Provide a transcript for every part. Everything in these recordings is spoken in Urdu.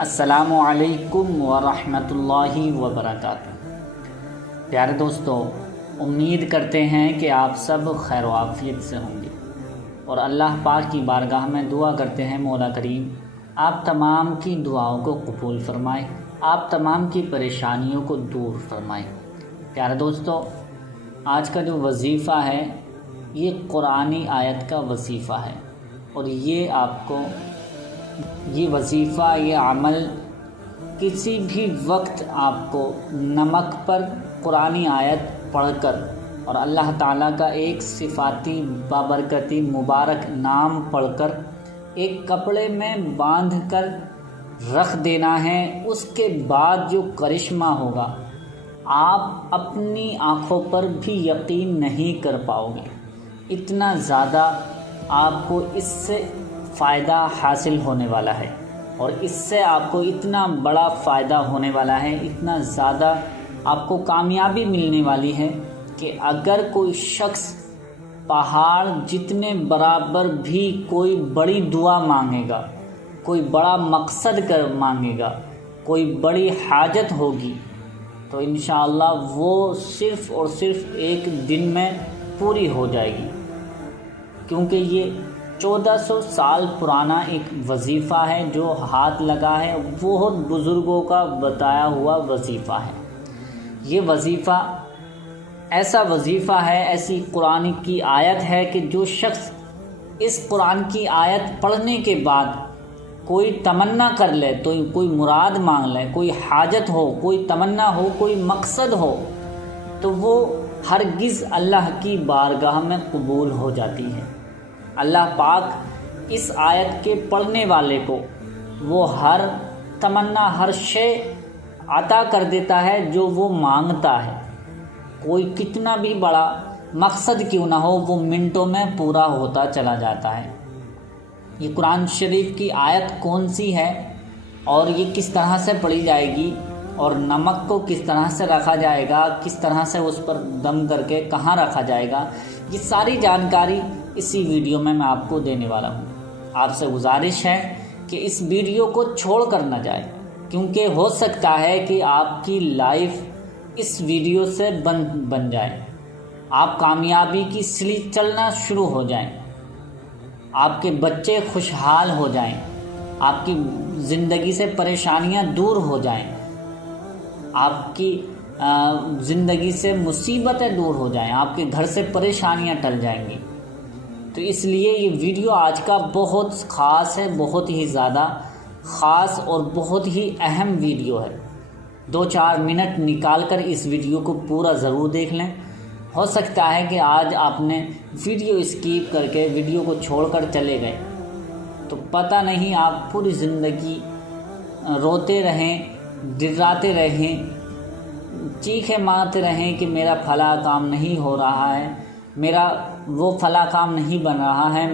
السلام علیکم ورحمۃ اللہ وبرکاتہ۔ پیارے دوستو، امید کرتے ہیں کہ آپ سب خیر و عافیت سے ہوں گے اور اللہ پاک کی بارگاہ میں دعا کرتے ہیں مولا کریم آپ تمام کی دعاؤں کو قبول فرمائے، آپ تمام کی پریشانیوں کو دور فرمائے۔ پیارے دوستو، آج کا جو وظیفہ ہے یہ قرآنی آیت کا وظیفہ ہے، اور یہ آپ کو یہ وظیفہ، یہ عمل کسی بھی وقت آپ کو نمک پر قرآنی آیت پڑھ کر اور اللہ تعالیٰ کا ایک صفاتی بابرکتی مبارک نام پڑھ کر ایک کپڑے میں باندھ کر رکھ دینا ہے۔ اس کے بعد جو کرشمہ ہوگا آپ اپنی آنکھوں پر بھی یقین نہیں کر پاؤ گے، اتنا زیادہ آپ کو اس سے فائدہ حاصل ہونے والا ہے، اور اس سے آپ کو اتنا بڑا فائدہ ہونے والا ہے، اتنا زیادہ آپ کو کامیابی ملنے والی ہے کہ اگر کوئی شخص پہاڑ جتنے برابر بھی کوئی بڑی دعا مانگے گا، کوئی بڑا مقصد مانگے گا، کوئی بڑی حاجت ہوگی، تو انشاءاللہ وہ صرف اور صرف ایک دن میں پوری ہو جائے گی، کیونکہ یہ 1400 سال پرانا ایک وظیفہ ہے جو ہاتھ لگا ہے، بہت بزرگوں کا بتایا ہوا وظیفہ ہے۔ یہ وظیفہ ایسا وظیفہ ہے، ایسی قرآن کی آیت ہے کہ جو شخص اس قرآن کی آیت پڑھنے کے بعد کوئی تمنا کر لے، تو کوئی مراد مانگ لے، کوئی حاجت ہو، کوئی تمنا ہو، کوئی مقصد ہو، تو وہ ہرگز اللہ کی بارگاہ میں قبول ہو جاتی ہے۔ اللہ پاک اس آیت کے پڑھنے والے کو وہ ہر تمنا، ہر شے عطا کر دیتا ہے جو وہ مانگتا ہے، کوئی کتنا بھی بڑا مقصد کیوں نہ ہو، وہ منٹوں میں پورا ہوتا چلا جاتا ہے۔ یہ قرآن شریف کی آیت کون سی ہے اور یہ کس طرح سے پڑھی جائے گی، اور نمک کو کس طرح سے رکھا جائے گا، کس طرح سے اس پر دم کر کے کہاں رکھا جائے گا، یہ ساری جانکاری اسی ویڈیو میں آپ کو دینے والا ہوں۔ آپ سے گزارش ہے کہ اس ویڈیو کو چھوڑ کر نہ جائے، کیونکہ ہو سکتا ہے کہ آپ کی لائف اس ویڈیو سے بن جائے، آپ کامیابی کی سیڑھی چلنا شروع ہو جائیں، آپ کے بچے خوشحال ہو جائیں، آپ کی زندگی سے پریشانیاں دور ہو جائیں، آپ کی زندگی سے مصیبتیں دور ہو جائیں، آپ کے گھر سے پریشانیاں ٹل جائیں گی۔ تو اس لیے یہ ویڈیو آج کا بہت خاص ہے، بہت ہی زیادہ خاص اور بہت ہی اہم ویڈیو ہے۔ 2-4 منٹ نکال کر اس ویڈیو کو پورا ضرور دیکھ لیں۔ ہو سکتا ہے کہ آج آپ نے ویڈیو اسکیپ کر کے ویڈیو کو چھوڑ کر چلے گئے، تو پتہ نہیں آپ پوری زندگی روتے رہیں، ڈراتے رہیں، چیخیں مارتے رہیں کہ میرا فلاں کام نہیں ہو رہا ہے، میرا وہ فلاں کام نہیں بن رہا ہے،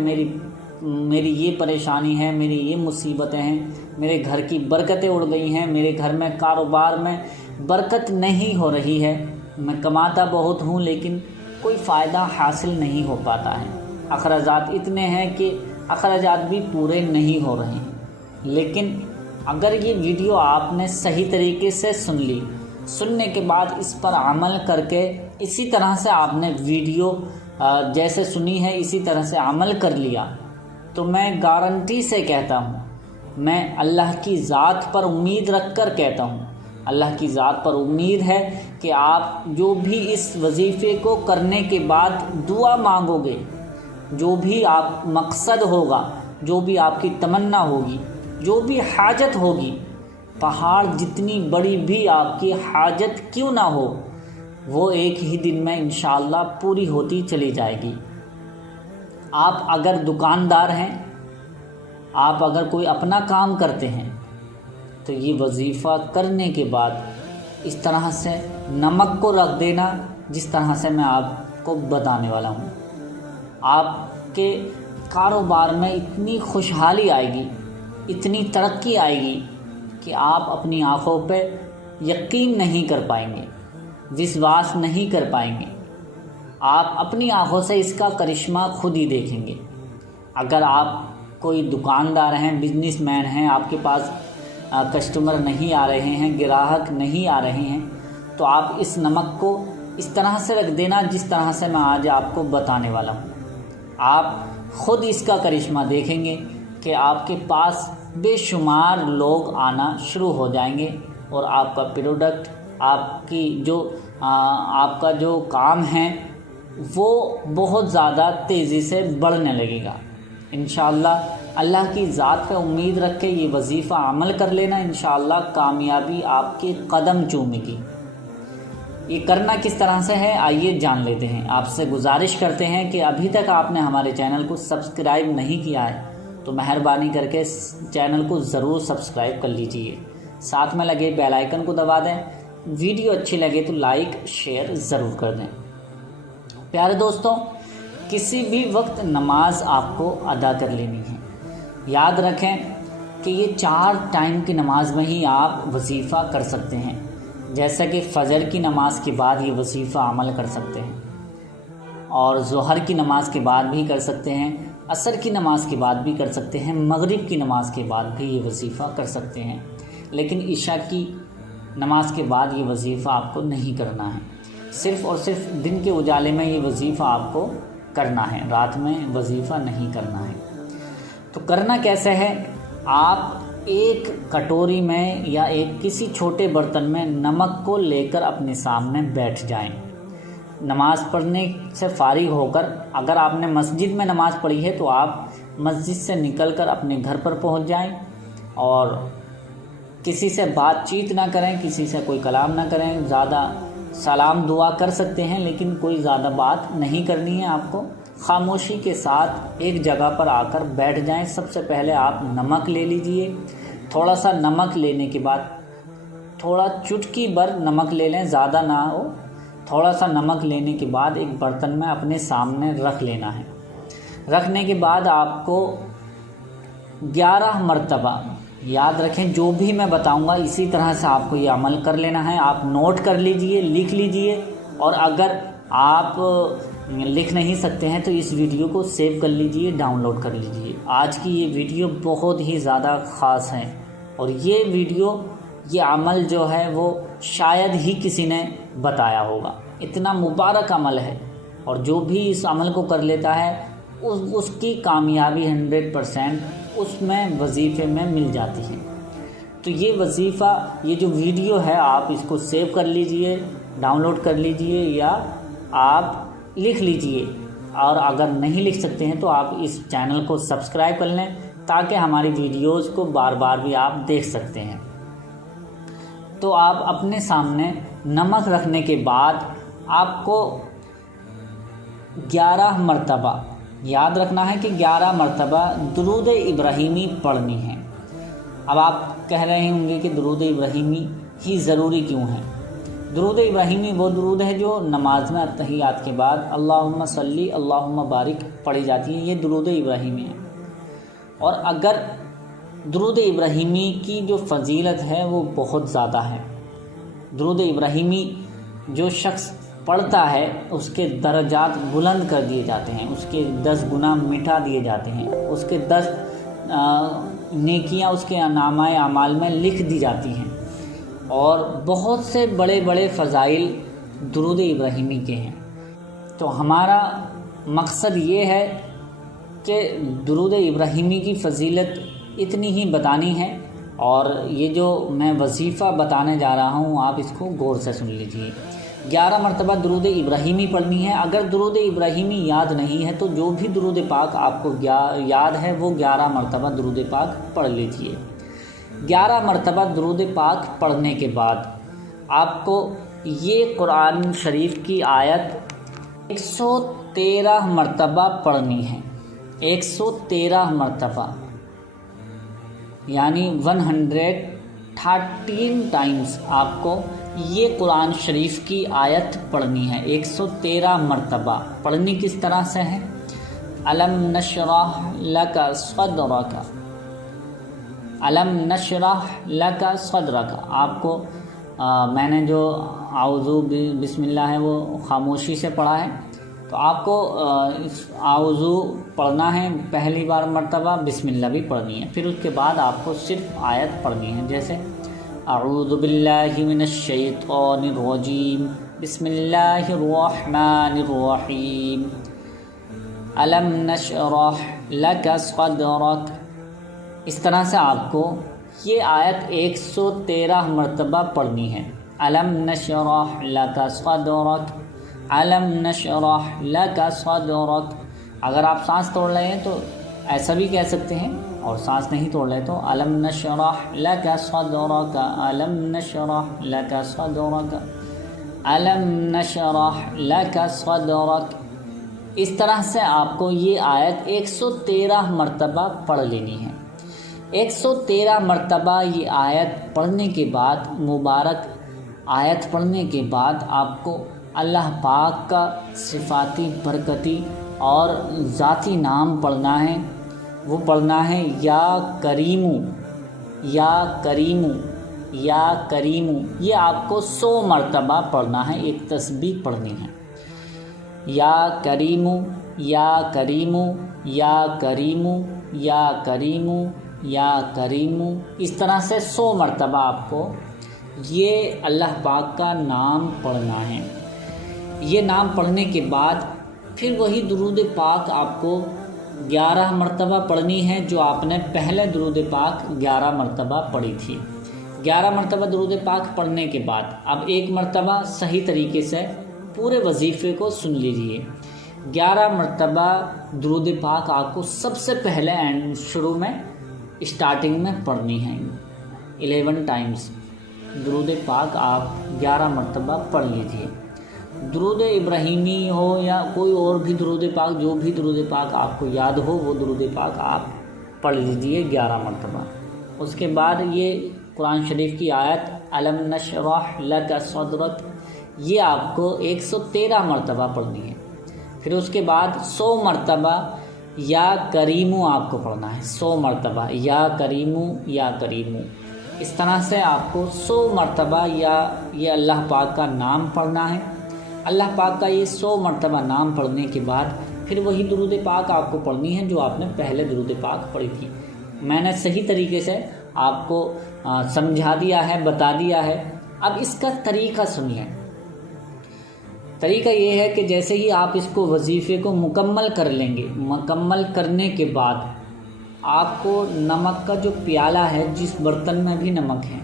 میری یہ پریشانی ہے، میری یہ مصیبتیں ہیں، میرے گھر کی برکتیں اڑ گئی ہیں، میرے گھر میں کاروبار میں برکت نہیں ہو رہی ہے، میں کماتا بہت ہوں لیکن کوئی فائدہ حاصل نہیں ہو پاتا ہے، اخراجات اتنے ہیں کہ اخراجات بھی پورے نہیں ہو رہے ہیں۔ لیکن اگر یہ ویڈیو آپ نے صحیح طریقے سے سن لی، سننے کے بعد اس پر عمل کر کے اسی طرح سے آپ نے ویڈیو جیسے سنی ہے اسی طرح سے عمل کر لیا، تو میں گارنٹی سے کہتا ہوں، میں اللہ کی ذات پر امید رکھ کر کہتا ہوں، اللہ کی ذات پر امید ہے کہ آپ جو بھی اس وظیفے کو کرنے کے بعد دعا مانگو گے، جو بھی آپ مقصد ہوگا، جو بھی آپ کی تمنا ہوگی، جو بھی حاجت ہوگی، پہاڑ جتنی بڑی بھی آپ کی حاجت کیوں نہ ہو، وہ ایک ہی دن میں انشاءاللہ پوری ہوتی چلی جائے گی۔ آپ اگر دکاندار ہیں، آپ اگر کوئی اپنا کام کرتے ہیں، تو یہ وظیفہ کرنے کے بعد اس طرح سے نمک کو رکھ دینا جس طرح سے میں آپ کو بتانے والا ہوں۔ آپ کے کاروبار میں اتنی خوشحالی آئے گی، اتنی ترقی آئے گی کہ آپ اپنی آنکھوں پہ یقین نہیں کر پائیں گے، وشواس نہیں کر پائیں گے، آپ اپنی آنکھوں سے اس کا کرشمہ خود ہی دیکھیں گے۔ اگر آپ کوئی دکاندار ہیں، بزنس مین ہیں، آپ کے پاس کسٹمر نہیں آ رہے ہیں، گراہک نہیں آ رہے ہیں، تو آپ اس نمک کو اس طرح سے رکھ دینا جس طرح سے میں آج آپ کو بتانے والا ہوں۔ آپ خود اس کا کرشمہ دیکھیں گے کہ آپ کے پاس بے شمار لوگ آنا شروع ہو جائیں گے اور آپ کا پروڈکٹ، آپ کا جو کام ہے وہ بہت زیادہ تیزی سے بڑھنے لگے گا۔ انشاءاللہ اللہ کی ذات پہ امید رکھ کے یہ وظیفہ عمل کر لینا، انشاءاللہ کامیابی آپ کے قدم چومے گی۔ یہ کرنا کس طرح سے ہے آئیے جان لیتے ہیں۔ آپ سے گزارش کرتے ہیں کہ ابھی تک آپ نے ہمارے چینل کو سبسکرائب نہیں کیا ہے تو مہربانی کر کے چینل کو ضرور سبسکرائب کر لیجئے، ساتھ میں لگے بیل آئیکن کو دبا دیں، ویڈیو اچھی لگے تو لائک شیئر ضرور کر دیں۔ پیارے دوستوں، کسی بھی وقت نماز آپ کو ادا کر لینی ہے۔ یاد رکھیں کہ یہ 4 ٹائم کی نماز میں ہی آپ وظیفہ کر سکتے ہیں، جیسا کہ فجر کی نماز کے بعد یہ وظیفہ عمل کر سکتے ہیں، اور ظہر کی نماز کے بعد بھی کر سکتے ہیں، عصر کی نماز کے بعد بھی کر سکتے ہیں، مغرب کی نماز کے بعد بھی یہ وظیفہ کر سکتے ہیں، لیکن عشاء کی نماز کے بعد یہ وظیفہ آپ کو نہیں کرنا ہے۔ صرف اور صرف دن کے اجالے میں یہ وظیفہ آپ کو کرنا ہے، رات میں وظیفہ نہیں کرنا ہے۔ تو کرنا کیسے ہے؟ آپ ایک کٹوری میں یا کسی چھوٹے برتن میں نمک کو لے کر اپنے سامنے بیٹھ جائیں۔ نماز پڑھنے سے فارغ ہو کر، اگر آپ نے مسجد میں نماز پڑھی ہے تو آپ مسجد سے نکل کر اپنے گھر پر پہنچ جائیں اور کسی سے بات چیت نہ کریں، کسی سے کوئی کلام نہ کریں، زیادہ سلام دعا کر سکتے ہیں لیکن کوئی زیادہ بات نہیں کرنی ہے آپ کو۔ خاموشی کے ساتھ ایک جگہ پر آ کر بیٹھ جائیں۔ سب سے پہلے آپ نمک لے لیجئے، تھوڑا سا نمک لینے کے بعد تھوڑا چٹکی بھر نمک لے لیں، زیادہ نہ ہو، تھوڑا سا نمک لینے کے بعد ایک برتن میں اپنے سامنے رکھ لینا ہے۔ رکھنے کے بعد آپ کو 11 مرتبہ، یاد رکھیں جو بھی میں بتاؤں گا اسی طرح سے آپ کو یہ عمل کر لینا ہے۔ آپ نوٹ کر لیجئے، لکھ لیجئے، اور اگر آپ لکھ نہیں سکتے ہیں تو اس ویڈیو کو سیو کر لیجئے، ڈاؤن لوڈ کر لیجئے۔ آج کی یہ ویڈیو بہت ہی زیادہ خاص ہے، اور یہ ویڈیو، یہ عمل جو ہے وہ شاید ہی کسی نے بتایا ہوگا۔ اتنا مبارک عمل ہے، اور جو بھی اس عمل کو کر لیتا ہے اس کی کامیابی 100% اس میں وظیفے میں مل جاتی ہے۔ تو یہ وظیفہ، یہ جو ویڈیو ہے آپ اس کو سیو کر لیجئے، ڈاؤن لوڈ کر لیجئے، یا آپ لکھ لیجئے، اور اگر نہیں لکھ سکتے ہیں تو آپ اس چینل کو سبسکرائب کر لیں تاکہ ہماری ویڈیوز کو بار بار بھی آپ دیکھ سکتے ہیں۔ تو آپ اپنے سامنے نمک رکھنے کے بعد آپ کو 11 مرتبہ، یاد رکھنا ہے کہ 11 مرتبہ درود ابراہیمی پڑھنی ہے۔ اب آپ کہہ رہے ہوں گے کہ درود ابراہیمی ہی ضروری کیوں ہے؟ درود ابراہیمی وہ درود ہے جو نماز میں التحیات کے بعد اللہم صلی اللہم بارک پڑھی جاتی ہے، یہ درود ابراہیمی ہے۔ اور اگر درود ابراہیمی کی جو فضیلت ہے وہ بہت زیادہ ہے۔ درود ابراہیمی جو شخص پڑھتا ہے اس کے درجات بلند کر دیے جاتے ہیں، اس کے 10 گنا مٹا دیے جاتے ہیں، اس کے 10 نیکیاں اس کے نامہ اعمال میں لکھ دی جاتی ہیں، اور بہت سے بڑے بڑے فضائل درود ابراہیمی کے ہیں۔ تو ہمارا مقصد یہ ہے کہ درود ابراہیمی کی فضیلت اتنی ہی بتانی ہے، اور یہ جو میں وظیفہ بتانے جا رہا ہوں آپ اس کو غور سے سن لیجئے۔ 11 مرتبہ درود ابراہیمی پڑھنی ہے۔ اگر درود ابراہیمی یاد نہیں ہے تو جو بھی درود پاک آپ کو یاد ہے وہ 11 مرتبہ درود پاک پڑھ لیجئے۔ 11 مرتبہ درود پاک پڑھنے کے بعد آپ کو یہ قرآن شریف کی آیت 113 مرتبہ پڑھنی ہے۔ 113 مرتبہ یعنی 113 ٹائمز آپ کو یہ قرآن شریف کی آیت پڑھنی ہے۔ 113 مرتبہ پڑھنی کس طرح سے ہے؟ الم نشرح لک صدرک، الم نشرح لک صدرک۔ آپ کو میں نے جو اعوذ بسم اللہ ہے وہ خاموشی سے پڑھا ہے، تو آپ کو اس اعوذ پڑھنا ہے پہلی بار مرتبہ، بسم اللہ بھی پڑھنی ہے، پھر اس کے بعد آپ کو صرف آیت پڑھنی ہے، جیسے اعوذ باللہ من الشیطان الرجیم بسم اللہ الرحمن الرحیم الم نشرح لک صدرک۔ اس طرح سے آپ کو یہ آیت 113 مرتبہ پڑھنی ہے۔ الم نشرح لک صدرک، الم نشرح لک صدرک۔ اگر آپ سانس توڑ رہے ہیں تو ایسا بھی کہہ سکتے ہیں، اور سانس نہیں توڑ رہے تو الم نشرح لک صدرک، الم نشرح لک صدرک، الم نشرح لک صدرک۔ اس طرح سے آپ کو یہ آیت 113 مرتبہ پڑھ لینی ہے۔ 113 مرتبہ یہ آیت پڑھنے کے بعد، مبارک آیت پڑھنے کے بعد آپ کو اللہ پاک کا صفاتی برکتی اور ذاتی نام پڑھنا ہے۔ وہ پڑھنا ہے یا کریمو، یا کریمو، یا کریمو۔ یہ آپ کو 100 مرتبہ پڑھنا ہے، ایک تسبیح پڑھنی ہے۔ یا کریمو، یا کریمو، یا کریمو، یا کریمو، یا کریمو۔ اس طرح سے 100 مرتبہ آپ کو یہ اللہ پاک کا نام پڑھنا ہے۔ یہ نام پڑھنے کے بعد پھر وہی درود پاک آپ کو 11 مرتبہ پڑھنی ہے، جو آپ نے پہلے درود پاک 11 مرتبہ پڑھی تھی۔ 11 مرتبہ درود پاک پڑھنے کے بعد اب ایک مرتبہ صحیح طریقے سے پورے وظیفے کو سن لیجئے۔ 11 مرتبہ درود پاک آپ کو سب سے پہلے شروع میں اسٹارٹنگ میں پڑھنی ہے۔ 11 ٹائمز درود پاک آپ 11 مرتبہ پڑھ لیجئے۔ درود ابراہیمی ہو یا کوئی اور بھی درود پاک، جو بھی درود پاک آپ کو یاد ہو وہ درود پاک آپ پڑھ لیجئے 11 مرتبہ۔ اس کے بعد یہ قرآن شریف کی آیت الم نشرح لک صدرک، یہ آپ کو 113 مرتبہ پڑھنی ہے۔ پھر اس کے بعد 100 مرتبہ یا کریمو آپ کو پڑھنا ہے، 100 مرتبہ یا کریمو، یا کریمو۔ اس طرح سے آپ کو 100 مرتبہ یا یہ اللہ پاک کا نام پڑھنا ہے۔ اللہ پاک کا یہ 100 مرتبہ نام پڑھنے کے بعد پھر وہی درود پاک آپ کو پڑھنی ہے جو آپ نے پہلے درود پاک پڑھی تھی۔ میں نے صحیح طریقے سے آپ کو سمجھا دیا ہے، بتا دیا ہے۔ اب اس کا طریقہ سنیے۔ طریقہ یہ ہے کہ جیسے ہی آپ اس کو وظیفے کو مکمل کر لیں گے، مکمل کرنے کے بعد آپ کو نمک کا جو پیالہ ہے، جس برتن میں بھی نمک ہے،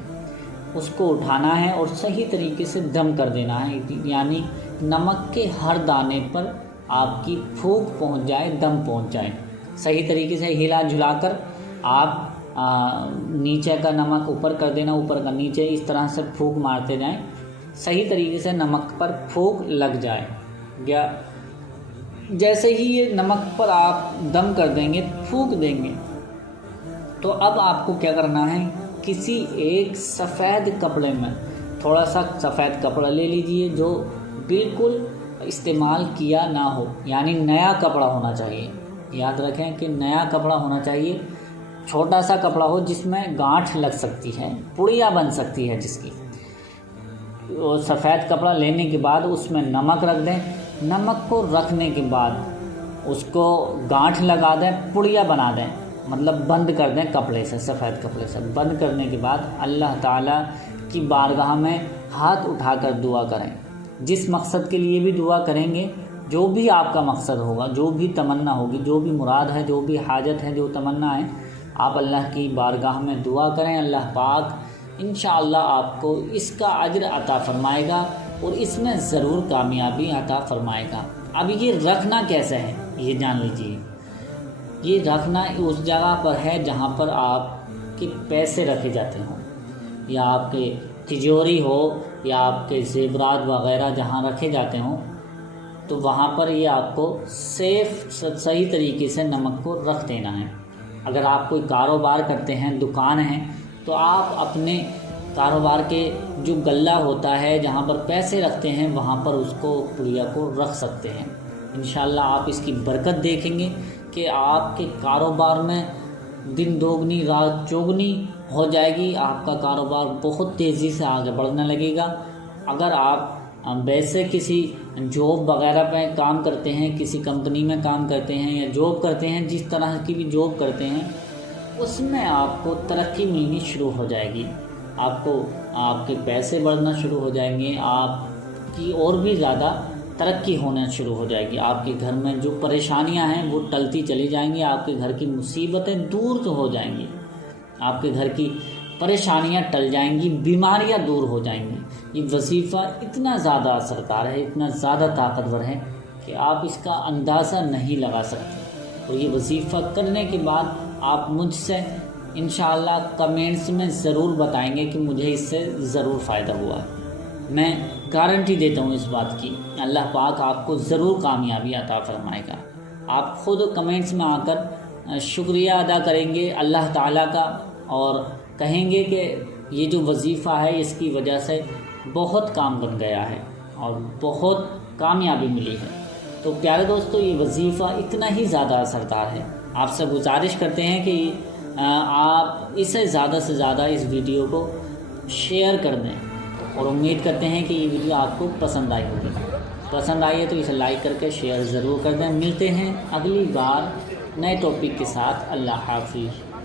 اس کو اٹھانا ہے اور صحیح طریقے سے دم کر دینا ہے، یعنی نمک کے ہر دانے پر آپ کی پھونک پہنچ جائے، دم پہنچ جائے۔ صحیح طریقے سے ہلا جھلا کر آپ نیچے کا نمک اوپر کر دینا، اوپر کا نیچے، اس طرح سے پھونک مارتے جائیں، صحیح طریقے سے نمک پر پھونک لگ جائے گیا۔ جیسے ہی یہ نمک پر آپ دم کر دیں گے، پھونک دیں گے، تو اب آپ کو کیا کرنا ہے، کسی ایک سفید کپڑے میں تھوڑا سا سفید کپڑا لے لیجئے جو بالکل استعمال کیا نہ ہو، یعنی نیا کپڑا ہونا چاہیے۔ یاد رکھیں کہ نیا کپڑا ہونا چاہیے، چھوٹا سا کپڑا ہو جس میں گانٹھ لگ سکتی ہے، پڑیا بن سکتی ہے جس کی۔ وہ سفید کپڑا لینے کے بعد اس میں نمک رکھ دیں، نمک کو رکھنے کے بعد اس کو گانٹھ لگا دیں، پڑیا بنا دیں، مطلب بند کر دیں کپڑے سے، سفید کپڑے سے بند کرنے کے بعد اللہ تعالیٰ کی بارگاہ میں ہاتھ اٹھا کر دعا کریں۔ جس مقصد کے لیے بھی دعا کریں گے، جو بھی آپ کا مقصد ہوگا، جو بھی تمنا ہوگی، جو بھی مراد ہے، جو بھی حاجت ہے، جو تمنا ہے، آپ اللہ کی بارگاہ میں دعا کریں۔ اللہ پاک انشاءاللہ آپ کو اس کا اجر عطا فرمائے گا اور اس میں ضرور کامیابی عطا فرمائے گا۔ اب یہ رکھنا کیسے ہے یہ جان لیجیے۔ یہ رکھنا اس جگہ پر ہے جہاں پر آپ کے پیسے رکھے جاتے ہوں، یا آپ کے تجوری ہو، یا آپ کے زیورات وغیرہ جہاں رکھے جاتے ہوں، تو وہاں پر یہ آپ کو صحیح طریقے سے نمک کو رکھ دینا ہے۔ اگر آپ کوئی کاروبار کرتے ہیں، دکان ہے، تو آپ اپنے کاروبار کے جو غلہ ہوتا ہے جہاں پر پیسے رکھتے ہیں، وہاں پر اس کو پڑیا کو رکھ سکتے ہیں۔ انشاءاللہ آپ اس کی برکت دیکھیں گے کہ آپ کے کاروبار میں دن دوگنی رات چوگنی ہو جائے گی، آپ کا کاروبار بہت تیزی سے آگے بڑھنے لگے گا۔ اگر آپ ویسے کسی جاب وغیرہ پہ کام کرتے ہیں، کسی کمپنی میں کام کرتے ہیں یا جاب کرتے ہیں، جس طرح کی بھی جاب کرتے ہیں اس میں آپ کو ترقی ملنی شروع ہو جائے گی، آپ کو آپ کے پیسے بڑھنا شروع ہو جائیں گے، آپ کی اور بھی زیادہ ترقی ہونا شروع ہو جائے گی، آپ کے گھر میں جو پریشانیاں ہیں وہ ٹلتی چلی جائیں گی، آپ کے گھر کی مصیبتیں دور تو ہو جائیں گی، آپ کے گھر کی پریشانیاں ٹل جائیں گی، بیماریاں دور ہو جائیں گی۔ یہ وظیفہ اتنا زیادہ اثردار ہے، اتنا زیادہ طاقتور ہے کہ آپ اس کا اندازہ نہیں لگا سکتے۔ تو یہ وظیفہ کرنے کے بعد آپ مجھ سے انشاءاللہ کمنٹس میں ضرور بتائیں گے کہ مجھے اس سے ضرور فائدہ ہوا ہے۔ میں گارنٹی دیتا ہوں اس بات کی، اللہ پاک آپ کو ضرور کامیابی عطا فرمائے گا۔ آپ خود کمنٹس میں آ کر شکریہ ادا کریں گے اللہ تعالیٰ کا اور کہیں گے کہ یہ جو وظیفہ ہے اس کی وجہ سے بہت کام بن گیا ہے اور بہت کامیابی ملی ہے۔ تو پیارے دوستو، یہ وظیفہ اتنا ہی زیادہ اثردار ہے۔ آپ سے گزارش کرتے ہیں کہ آپ اسے زیادہ سے زیادہ اس ویڈیو کو شیئر کر دیں اور امید کرتے ہیں کہ یہ ویڈیو آپ کو پسند آئی ہوگی۔ پسند آئی ہے تو اسے لائک کر کے شیئر ضرور کر دیں۔ ملتے ہیں اگلی بار نئے ٹاپک کے ساتھ۔ اللہ حافظ۔